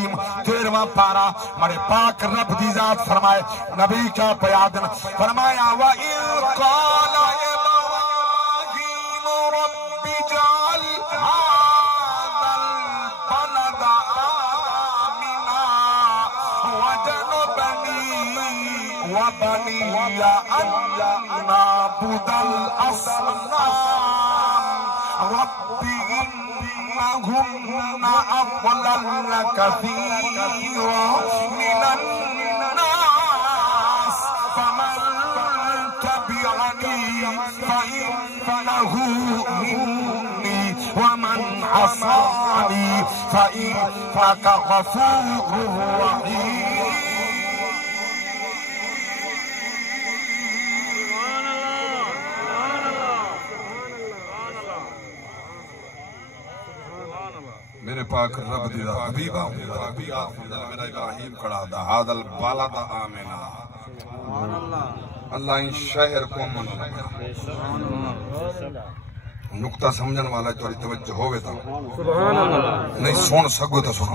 ابراہیم 13واں پارہ میرے پاک رب دی ذات فرمائے نبی کیا پیادن فرمایا وَإِذْ قَالَ إِبْرَاهِيمُ رَبِّ اجْعَلْ هَٰذَا الْبَلَدَ آمِنًا وَاجْنُبْنِي وَبَنِيَّ أَن نَّعْبُدَ الْأَصْنَامَ رَبِّ إِنَّهُنَّ أَضْلَلْنَ كَثِيرًا مِّنَ النَّاسِ فَمَن تَبِعَنِي فَإِنَّهُ مِنِّي وَمَنْ عَصَانِي فَإِنَّكَ غَفُورٌ رَّحِيمٌ میرے پاک رب دی حبیبہ میرا ابراہیم کھڑا دا هذا البلد آمنا اللہ ان شہر کو منع نقطہ سمجھن والا توری توجہ ہوئے تا نہیں سن سکو تا سن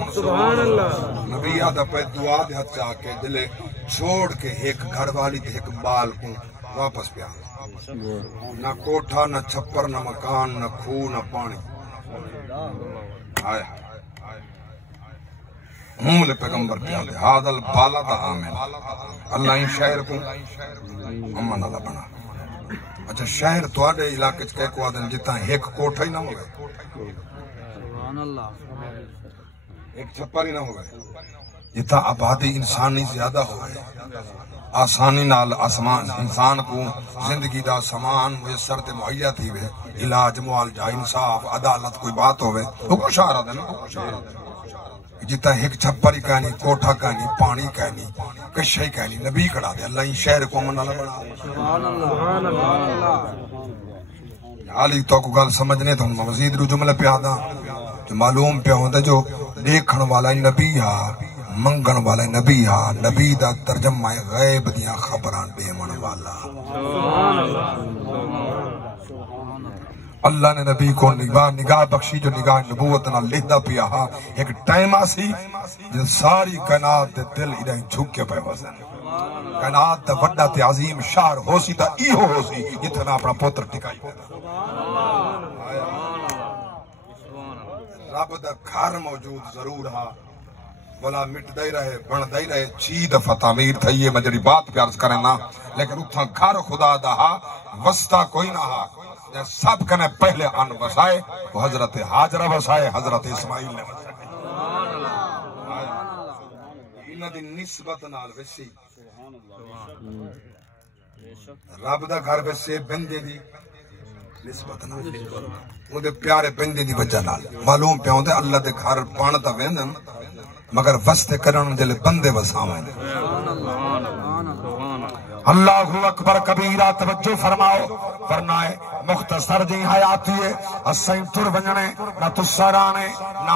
نبی آدھا پہ دعا دے ہاتھ چاہ کے دلے چھوڑ کے ایک گھر والی تے ایک بال کو واپس پیا نہ کوٹھا نہ چھپر نہ مکان نہ کھو نہ پانی آیا مولے پیغمبر پیا دے هذا البلد آمن اللہ ان شہر کو امن اللہ بنا اچھا شہر تو آڈے علاقے چکے کو آدھن جتا ایک کوٹھا ہی نہ ہو گئے ایک چھپر ہی نہ ہو گئے جتا آبادی انسانی زیادہ ہو گئے آسانی نال آسمان انسان کو زندگی دا سامان میسر تے مہیا تھی وے علاج معالجہ انصاف عدالت کوئی بات ہوئے وہ کچھ آ رہا تھا نا جتا ایک چھپر ہی کہنی کوٹھا کہنی پانی کہنی کشہ ہی کہنی نبی کھڑا دے اللہ ان شہر کو امن اللہ بنا علی تو کو گل سمجھنے تو مزید رو جملے پہ آدھا جو معلوم پہ ہوندے جو دیکھن والا نبی ہا منگن والا نبی ہا نبی دا ترجمہ غیب دیاں خبران بے من والا اللہ نے نبی کو نگاہ بخشی جو نگاہ نبوت نہ لہدہ پیا ہا ایک ٹائم آسی جن ساری کائنات دے دل ادھیں جھک کے پہ وزن کائنات دا وڈا تے عظیم شہر ہو سی تا ایہو ہو سی اتنا اپنا پوتر ٹکائی رب دا گھر موجود ضرور ہا بلا مٹ دائی رہے بن دائی رہے چی دفعہ تعمیر تھائیے میں جڑی بات پیارس کریں نا لیکن اتھا گھر خدا دا ہا وسطہ کوئی نہ ہا سب کنے پہلے ان وسائے وہ حضرت حاجرہ وسائے حضرت اسماعیل نے وسائے انہ دی نسبت نال وسی رب دا گھر وسے بندے دی نسبت نال وہ دے پیارے بندے دی وجہ نال معلوم پہ ہوندے اللہ دے گھر پانتا ویندن مگر وستے کرن جلے بندے وساویں اللہ اکبر کبیرہ توجہ فرماؤ ورنہ مختصر جی حیاتی ہے اسائیں تر ونجنے نہ تسرانے نہ